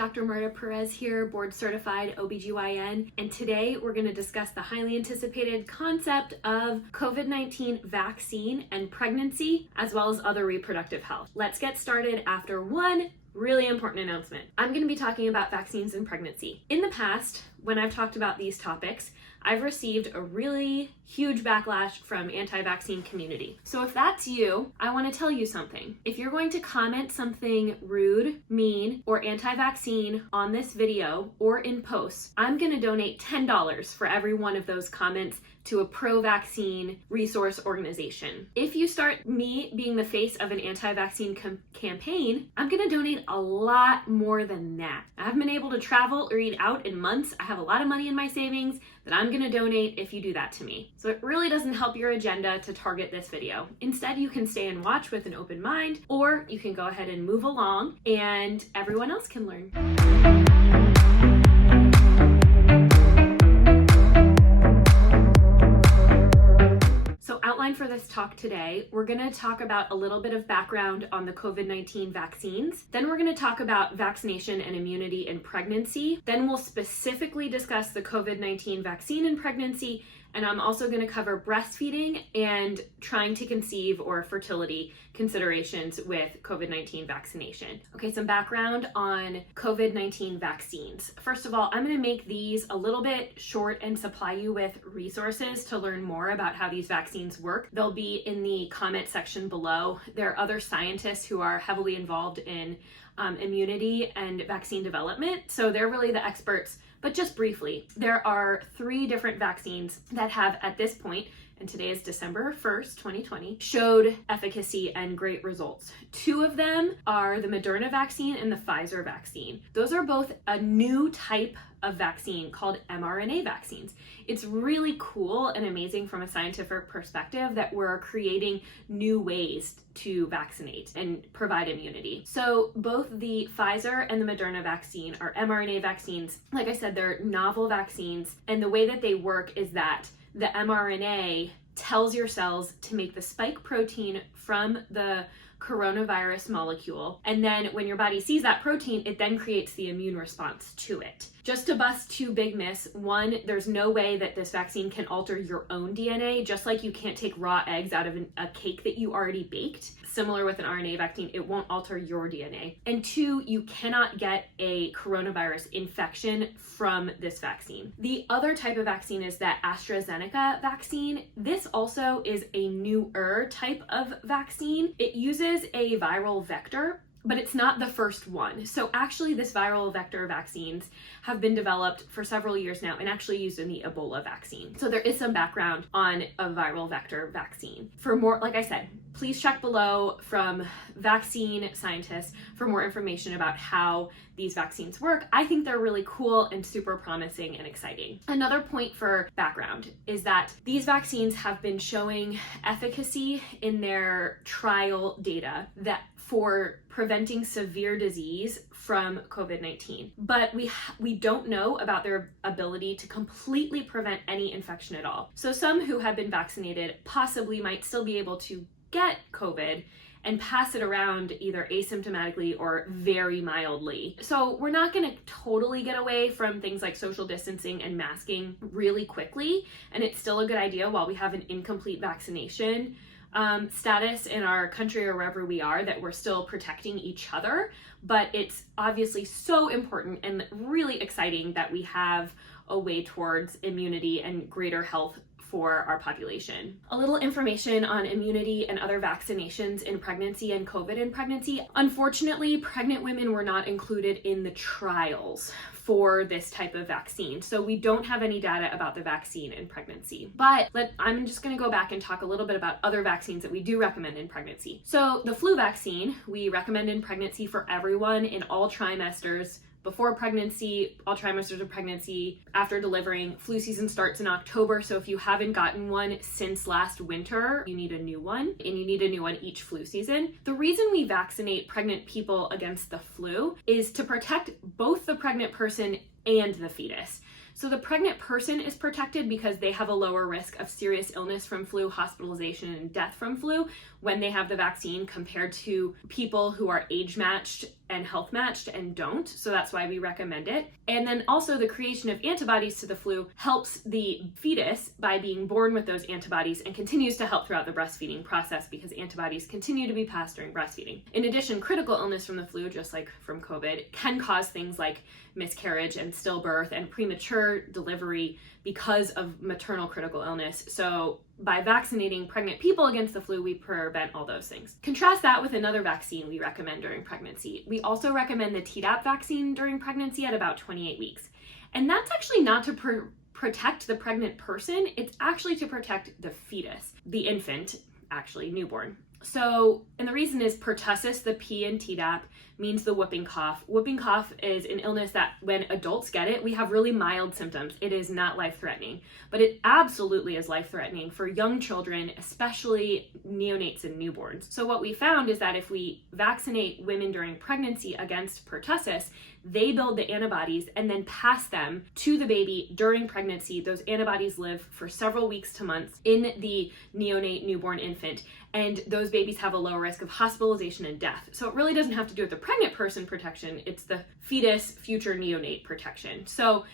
Dr. Marta Perez here, board certified OBGYN, and today we're going to discuss the highly anticipated concept of COVID-19 vaccine and pregnancy, as well as other reproductive health. Let's get started after one really important announcement. I'm going to be talking about vaccines and pregnancy. In the past, when I've talked about these topics, I've received a really huge backlash from anti-vaccine community. So if that's you, I want to tell you something. If you're going to comment something rude, mean, or anti-vaccine on this video or in posts, I'm going to donate $10 for every one of those comments to a pro-vaccine resource organization. If you start me being the face of an anti-vaccine campaign, I'm going to donate a lot more than that. I haven't been able to travel or eat out in months. I have a lot of money in my savings that I'm going to donate if you do that to me. So it really doesn't help your agenda to target this video. Instead, you can stay and watch with an open mind, or you can go ahead and move along and everyone else can learn. Outline for this talk today, we're going to talk about a little bit of background on the COVID-19 vaccines. Then we're going to talk about vaccination and immunity in pregnancy. Then we'll specifically discuss the COVID-19 vaccine in pregnancy. And I'm also going to cover breastfeeding and trying to conceive or fertility considerations with COVID-19 vaccination. Okay, some background on COVID-19 vaccines. First of all, I'm going to make these a little bit short and supply you with resources to learn more about how these vaccines work. They'll be in the comment section below. There are other scientists who are heavily involved in immunity and vaccine development, so they're really the experts. But just briefly, there are 3 different vaccines that have, at this point, and today is December 1st, 2020, showed efficacy and great results. 2 of them are the Moderna vaccine and the Pfizer vaccine. Those are both a new type of vaccine called mRNA vaccines. It's really cool and amazing from a scientific perspective that we're creating new ways to vaccinate and provide immunity. So both the Pfizer and the Moderna vaccine are mRNA vaccines. Like I said, they're novel vaccines, and the way that they work is that the mRNA tells your cells to make the spike protein from the coronavirus molecule, and then when your body sees that protein, it then creates the immune response to it. Just to bust 2 big myths. 1, there's no way that this vaccine can alter your own DNA, just like you can't take raw eggs out of a cake that you already baked. Similar with an RNA vaccine, it won't alter your DNA. And 2, you cannot get a coronavirus infection from this vaccine. The other type of vaccine is that AstraZeneca vaccine. This also is a newer type of vaccine. It uses a viral vector, but it's not the first one. So actually this viral vector vaccines have been developed for several years now and actually used in the Ebola vaccine. So there is some background on a viral vector vaccine. For more, like I said, please check below from vaccine scientists for more information about how these vaccines work. I think they're really cool and super promising and exciting. Another point for background is that these vaccines have been showing efficacy in their trial data that for preventing severe disease from COVID-19. But we don't know about their ability to completely prevent any infection at all. So some who have been vaccinated possibly might still be able to get COVID and pass it around either asymptomatically or very mildly. So we're not going to totally get away from things like social distancing and masking really quickly, and it's still a good idea while we have an incomplete vaccination status in our country or wherever we are, that we're still protecting each other. But it's obviously so important and really exciting that we have a way towards immunity and greater health for our population. A little information on immunity and other vaccinations in pregnancy and COVID in pregnancy. Unfortunately, pregnant women were not included in the trials for this type of vaccine. So we don't have any data about the vaccine in pregnancy. But I'm just going to go back and talk a little bit about other vaccines that we do recommend in pregnancy. So the flu vaccine, we recommend in pregnancy for everyone in all trimesters. Before pregnancy, all trimesters of pregnancy, after delivering. Flu season starts in October, so if you haven't gotten one since last winter, you need a new one, and you need a new one each flu season. The reason we vaccinate pregnant people against the flu is to protect both the pregnant person and the fetus. So the pregnant person is protected because they have a lower risk of serious illness from flu, hospitalization, and death from flu when they have the vaccine compared to people who are age matched and health matched and don't. So that's why we recommend it. And then also the creation of antibodies to the flu helps the fetus by being born with those antibodies and continues to help throughout the breastfeeding process because antibodies continue to be passed during breastfeeding. In addition, critical illness from the flu, just like from COVID, can cause things like miscarriage and stillbirth and premature delivery because of maternal critical illness. So by vaccinating pregnant people against the flu, we prevent all those things. Contrast that with another vaccine we recommend during pregnancy. We also recommend the Tdap vaccine during pregnancy at about 28 weeks. And that's actually not to protect the pregnant person, it's actually to protect the fetus, the infant, actually newborn. So, and the reason is pertussis, the P in Tdap, means the whooping cough. Whooping cough is an illness that when adults get it, we have really mild symptoms. It is not life-threatening, but it absolutely is life-threatening for young children, especially neonates and newborns. So what we found is that if we vaccinate women during pregnancy against pertussis, they build the antibodies and then pass them to the baby during pregnancy. Those antibodies live for several weeks to months in the neonate newborn infant, and those babies have a low risk of hospitalization and death. So it really doesn't have to do with the pregnant person protection, it's the fetus future neonate protection. So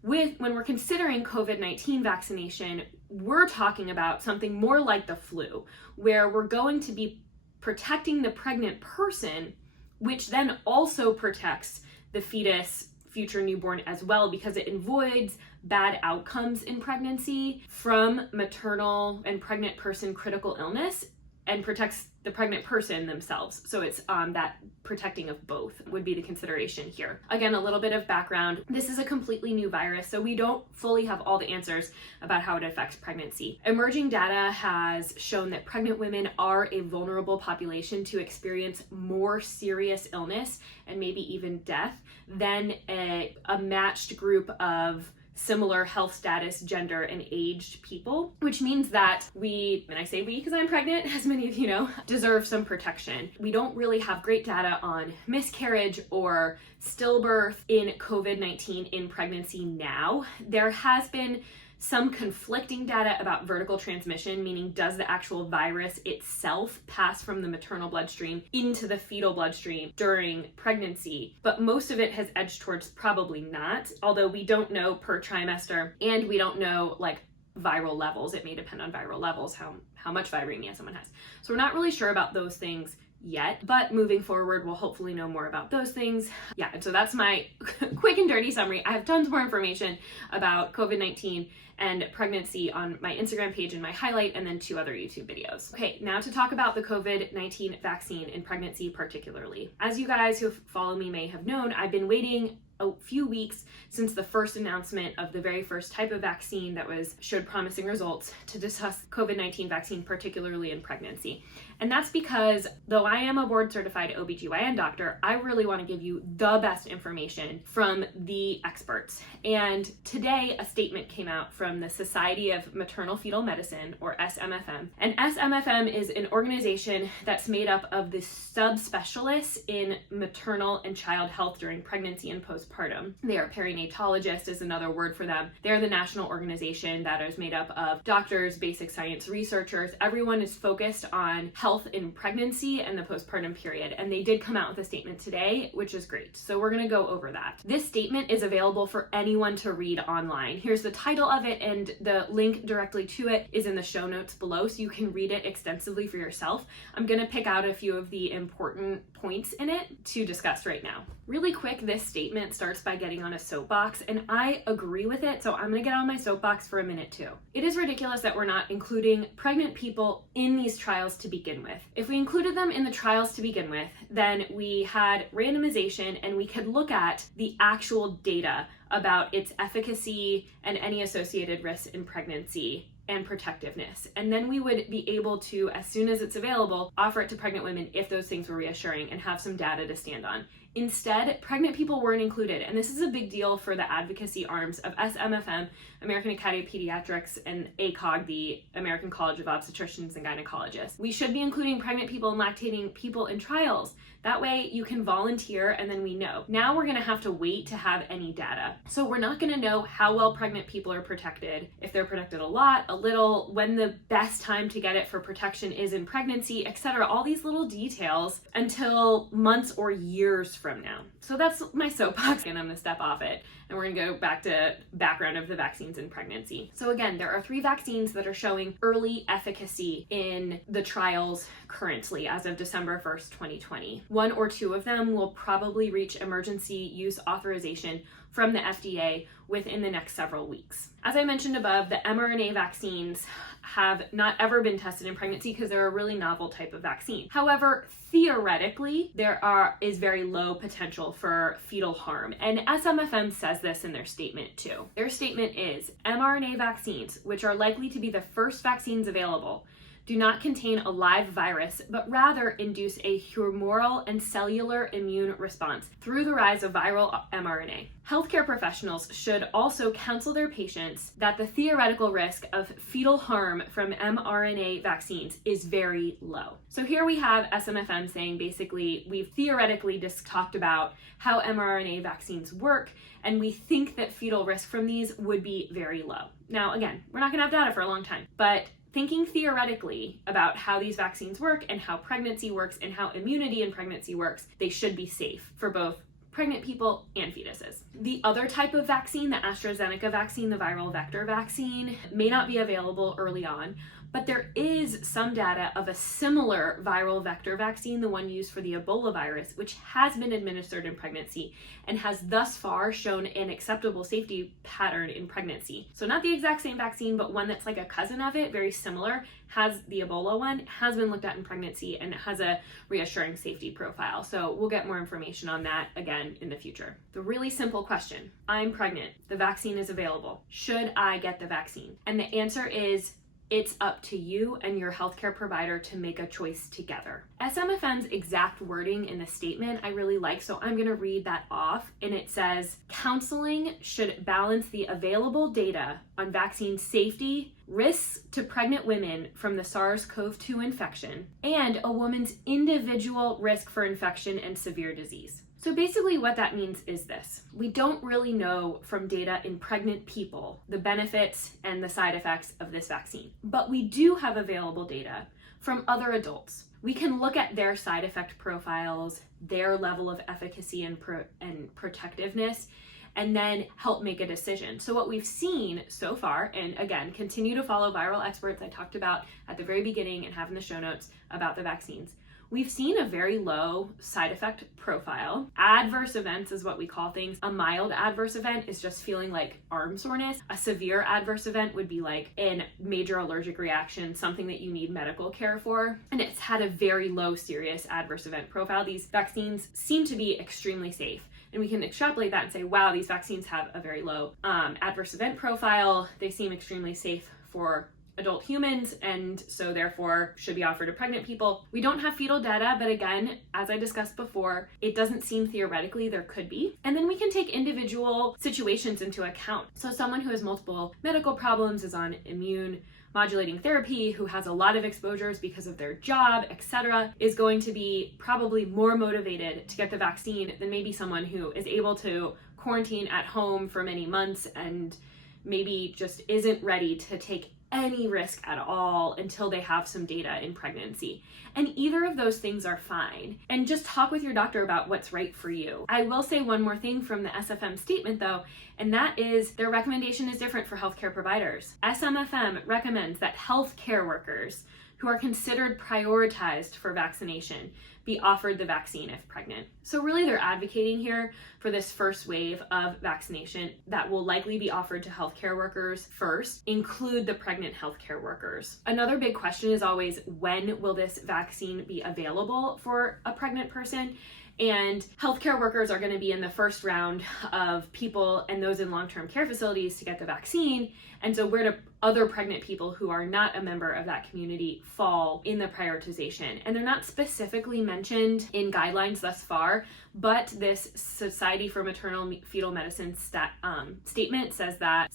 when we're considering COVID-19 vaccination, we're talking about something more like the flu, where we're going to be protecting the pregnant person, which then also protects the fetus future newborn as well, because it avoids bad outcomes in pregnancy from maternal and pregnant person critical illness and protects the pregnant person themselves. So it's that protecting of both would be the consideration here. Again, a little bit of background. This is a completely new virus, so we don't fully have all the answers about how it affects pregnancy. Emerging data has shown that pregnant women are a vulnerable population to experience more serious illness and maybe even death than a matched group of similar health status, gender, and aged people, which means that we, and I say we because I'm pregnant, as many of you know, deserve some protection. We don't really have great data on miscarriage or stillbirth in COVID-19 in pregnancy now. There has been some conflicting data about vertical transmission, meaning does the actual virus itself pass from the maternal bloodstream into the fetal bloodstream during pregnancy, but most of it has edged towards probably not, although we don't know per trimester and we don't know like viral levels. It may depend on viral levels, how much viremia someone has. So we're not really sure about those things yet, but moving forward, we'll hopefully know more about those things. Yeah, and so that's my quick and dirty summary. I have tons more information about COVID-19 and pregnancy on my Instagram page and my highlight, and then 2 other YouTube videos. Okay, now to talk about the COVID-19 vaccine in pregnancy particularly. As you guys who follow me may have known, I've been waiting a few weeks since the first announcement of the very first type of vaccine that showed promising results to discuss COVID-19 vaccine, particularly in pregnancy. And that's because though I am a board certified OBGYN doctor, I really want to give you the best information from the experts. And today a statement came out from the Society of Maternal Fetal Medicine, or SMFM. And SMFM is an organization that's made up of the subspecialists in maternal and child health during pregnancy and postpartum. They are perinatologists is another word for them. They're the national organization that is made up of doctors, basic science researchers. Everyone is focused on health in pregnancy and the postpartum period. And they did come out with a statement today, which is great. So we're going to go over that. This statement is available for anyone to read online. Here's the title of it, and the link directly to it is in the show notes below, so you can read it extensively for yourself. I'm going to pick out a few of the important points in it to discuss right now. Really quick, this statement starts by getting on a soapbox, and I agree with it, so I'm going to get on my soapbox for a minute too. It is ridiculous that we're not including pregnant people in these trials to begin with. If we included them in the trials to begin with, then we had randomization and we could look at the actual data about its efficacy and any associated risks in pregnancy and protectiveness. And then we would be able to, as soon as it's available, offer it to pregnant women if those things were reassuring and have some data to stand on. Instead, pregnant people weren't included, and this is a big deal for the advocacy arms of SMFM, American Academy of Pediatrics, and ACOG, the American College of Obstetricians and Gynecologists. We should be including pregnant people and lactating people in trials. That way you can volunteer and then we know. Now we're gonna have to wait to have any data. So we're not gonna know how well pregnant people are protected, if they're protected a lot, a little, when the best time to get it for protection is in pregnancy, etc. All these little details until months or years from now. So that's my soapbox, and I'm gonna step off it. And we're gonna go back to background of the vaccines in pregnancy. So again, there are 3 vaccines that are showing early efficacy in the trials currently as of December 1st, 2020. 1 or 2 of them will probably reach emergency use authorization from the FDA within the next several weeks. As I mentioned above, the mRNA vaccines have not ever been tested in pregnancy because they're a really novel type of vaccine. However, theoretically, there is very low potential for fetal harm. And SMFM says this in their statement too. Their statement is, mRNA vaccines, which are likely to be the first vaccines available, do not contain a live virus, but rather induce a humoral and cellular immune response through the rise of viral mRNA. Healthcare professionals should also counsel their patients that the theoretical risk of fetal harm from mRNA vaccines is very low. So here we have SMFM saying basically we've theoretically just talked about how mRNA vaccines work, and we think that fetal risk from these would be very low. Now again, we're not gonna have data for a long time, but thinking theoretically about how these vaccines work and how pregnancy works and how immunity in pregnancy works, they should be safe for both pregnant people and fetuses. The other type of vaccine, the AstraZeneca vaccine, the viral vector vaccine, may not be available early on, but there is some data of a similar viral vector vaccine, the one used for the Ebola virus, which has been administered in pregnancy and has thus far shown an acceptable safety pattern in pregnancy. So not the exact same vaccine, but one that's like a cousin of it, very similar, has the Ebola one, has been looked at in pregnancy and has a reassuring safety profile. So we'll get more information on that again in the future. The really simple question, I'm pregnant, the vaccine is available. Should I get the vaccine? And the answer is, it's up to you and your healthcare provider to make a choice together. SMFM's exact wording in the statement I really like, so I'm going to read that off. And it says, counseling should balance the available data on vaccine safety, risks to pregnant women from the SARS-CoV-2 infection, and a woman's individual risk for infection and severe disease. So basically what that means is this. We don't really know from data in pregnant people the benefits and the side effects of this vaccine, but we do have available data from other adults. We can look at their side effect profiles, their level of efficacy and protectiveness, and then help make a decision. So what we've seen so far, and again, continue to follow viral experts I talked about at the very beginning and have in the show notes about the vaccines, we've seen a very low side effect profile. Adverse events is what we call things. A mild adverse event is just feeling like arm soreness. A severe adverse event would be like a major allergic reaction, something that you need medical care for. And it's had a very low serious adverse event profile. These vaccines seem to be extremely safe. And we can extrapolate that and say, wow, these vaccines have a very low adverse event profile. They seem extremely safe for adult humans, and so therefore should be offered to pregnant people. We don't have fetal data, but again, as I discussed before, it doesn't seem theoretically there could be. And then we can take individual situations into account. So someone who has multiple medical problems, is on immune modulating therapy, who has a lot of exposures because of their job, etc., is going to be probably more motivated to get the vaccine than maybe someone who is able to quarantine at home for many months and maybe just isn't ready to take any risk at all until they have some data in pregnancy. And either of those things are fine. And just talk with your doctor about what's right for you. I will say one more thing from the SFM statement though, and that is their recommendation is different for healthcare providers. SMFM recommends that healthcare workers who are considered prioritized for vaccination be offered the vaccine if pregnant. So really they're advocating here for this first wave of vaccination that will likely be offered to healthcare workers first, include the pregnant healthcare workers. Another big question is always, when will this vaccine be available for a pregnant person? And healthcare workers are going to be in the first round of people and those in long-term care facilities to get the vaccine. And so where do other pregnant people who are not a member of that community fall in the prioritization? And they're not specifically mentioned in guidelines thus far, but this Society for Maternal Fetal Medicine statement says that,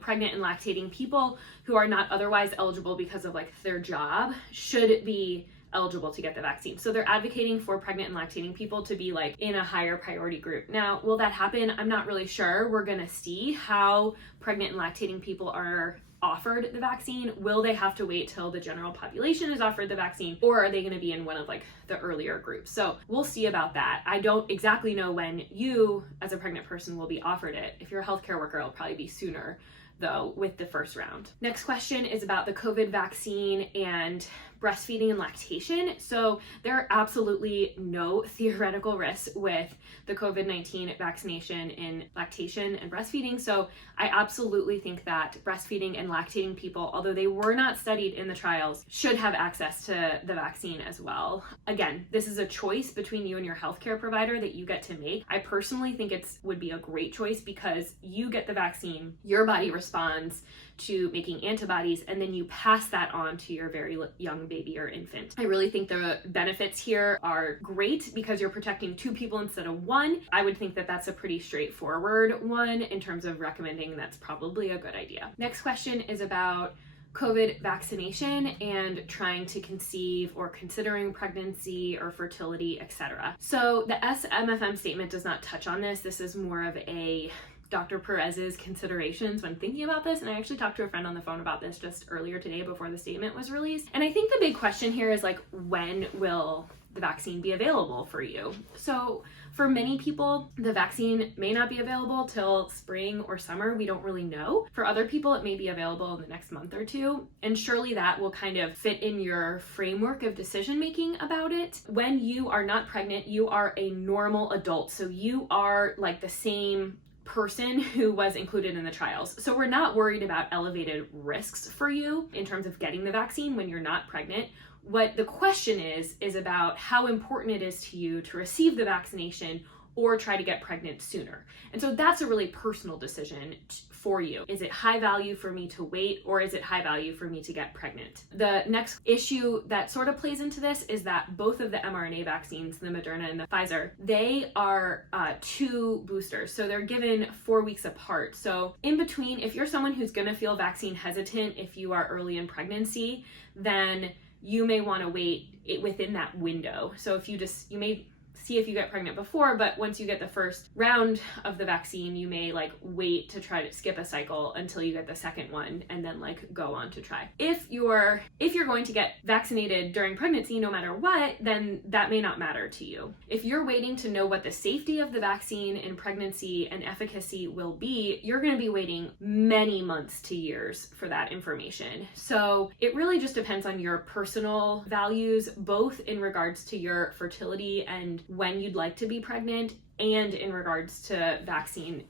pregnant and lactating people who are not otherwise eligible because of like their job should be eligible to get the vaccine. So they're advocating for pregnant and lactating people to be like in a higher priority group. Now, will that happen? I'm not really sure. We're going to see how pregnant and lactating people are offered the vaccine. Will they have to wait till the general population is offered the vaccine, or are they going to be in one of like the earlier groups? So we'll see about that. I don't exactly know when you as a pregnant person will be offered it. If you're a healthcare worker, it'll probably be sooner though with the first round. Next question is about the COVID vaccine and breastfeeding and lactation. So there are absolutely no theoretical risks with the COVID-19 vaccination in lactation and breastfeeding. So I absolutely think that breastfeeding and lactating people, although they were not studied in the trials, should have access to the vaccine as well. Again, this is a choice between you and your healthcare provider that you get to make. I personally think would be a great choice because you get the vaccine, your body responds to making antibodies, and then you pass that on to your very young baby or infant. I really think the benefits here are great because you're protecting two people instead of one. I would think that that's a pretty straightforward one in terms of recommending that's probably a good idea. Next question is about COVID vaccination and trying to conceive or considering pregnancy or fertility, etc. So the SMFM statement does not touch on this. This is more of a Dr. Perez's considerations when thinking about this. And I actually talked to a friend on the phone about this just earlier today before the statement was released. And I think the big question here is like, when will the vaccine be available for you? So for many people, the vaccine may not be available till spring or summer. We don't really know. For other people, it may be available in the next month or two. And surely that will kind of fit in your framework of decision making about it. When you are not pregnant, you are a normal adult. So you are like the same person who was included in the trials. So we're not worried about elevated risks for you in terms of getting the vaccine when you're not pregnant. What the question is about how important it is to you to receive the vaccination or try to get pregnant sooner. And so that's a really personal decision for you. Is it high value for me to wait, or is it high value for me to get pregnant? The next issue that sort of plays into this is that both of the mRNA vaccines, the Moderna and the Pfizer, they are 2 boosters. So they're given 4 weeks apart. So in between, if you're someone who's gonna feel vaccine hesitant if you are early in pregnancy, then you may wanna wait within that window. So if you may see if you get pregnant before, but once you get the first round of the vaccine, you may like wait to try to skip a cycle until you get the second one and then like go on to try. If you're going to get vaccinated during pregnancy, no matter what, then that may not matter to you. If you're waiting to know what the safety of the vaccine in pregnancy and efficacy will be, you're going to be waiting many months to years for that information. So it really just depends on your personal values, both in regards to your fertility and when you'd like to be pregnant, and in regards to vaccine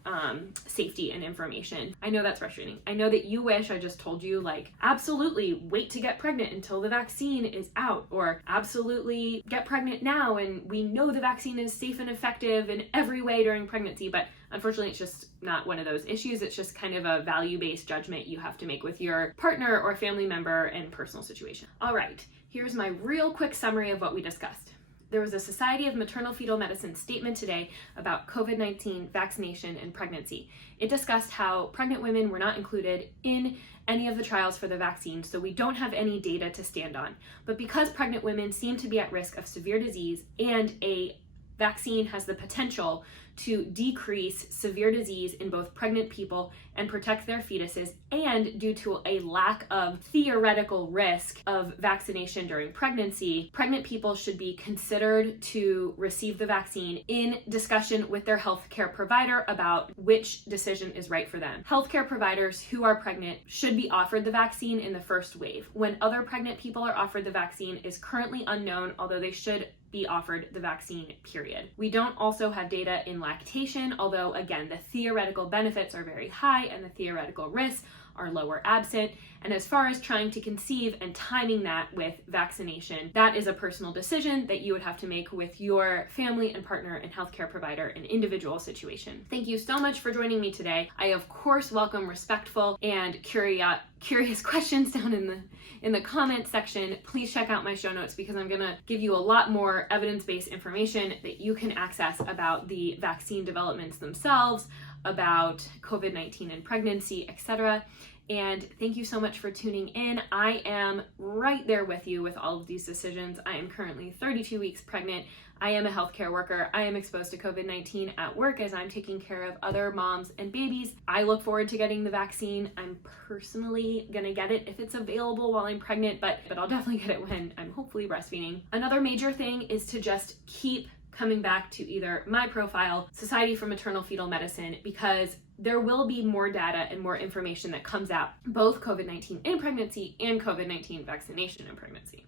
safety and information. I know that's frustrating. I know that you wish I just told you like, absolutely wait to get pregnant until the vaccine is out, or absolutely get pregnant now and we know the vaccine is safe and effective in every way during pregnancy. But unfortunately, it's just not one of those issues. It's just kind of a value-based judgment you have to make with your partner or family member and personal situation. All right, here's my real quick summary of what we discussed. There was a Society of Maternal Fetal Medicine statement today about COVID-19 vaccination and pregnancy. It discussed how pregnant women were not included in any of the trials for the vaccine, so we don't have any data to stand on. But because pregnant women seem to be at risk of severe disease and a vaccine has the potential to decrease severe disease in both pregnant people and protect their fetuses, and due to a lack of theoretical risk of vaccination during pregnancy, pregnant people should be considered to receive the vaccine in discussion with their healthcare provider about which decision is right for them. Healthcare providers who are pregnant should be offered the vaccine in the first wave. When other pregnant people are offered the vaccine is currently unknown, although they should be offered the vaccine, period. We don't also have data in lactation, although again, the theoretical benefits are very high and the theoretical risks are lower absent. And as far as trying to conceive and timing that with vaccination, that is a personal decision that you would have to make with your family and partner and healthcare provider in individual situation. Thank you so much for joining me today. I of course welcome respectful and curious questions down in the comment section. Please check out my show notes because I'm gonna give you a lot more evidence-based information that you can access about the vaccine developments themselves, about COVID-19 and pregnancy, etc. And thank you so much for tuning in. I am right there with you with all of these decisions. I am currently 32 weeks pregnant. I am a healthcare worker. I am exposed to COVID-19 at work as I'm taking care of other moms and babies. I look forward to getting the vaccine. I'm personally gonna get it if it's available while I'm pregnant, but I'll definitely get it when I'm hopefully breastfeeding. Another major thing is to just keep coming back to either my profile, Society for Maternal Fetal Medicine, because there will be more data and more information that comes out, both COVID-19 in pregnancy and COVID-19 vaccination in pregnancy.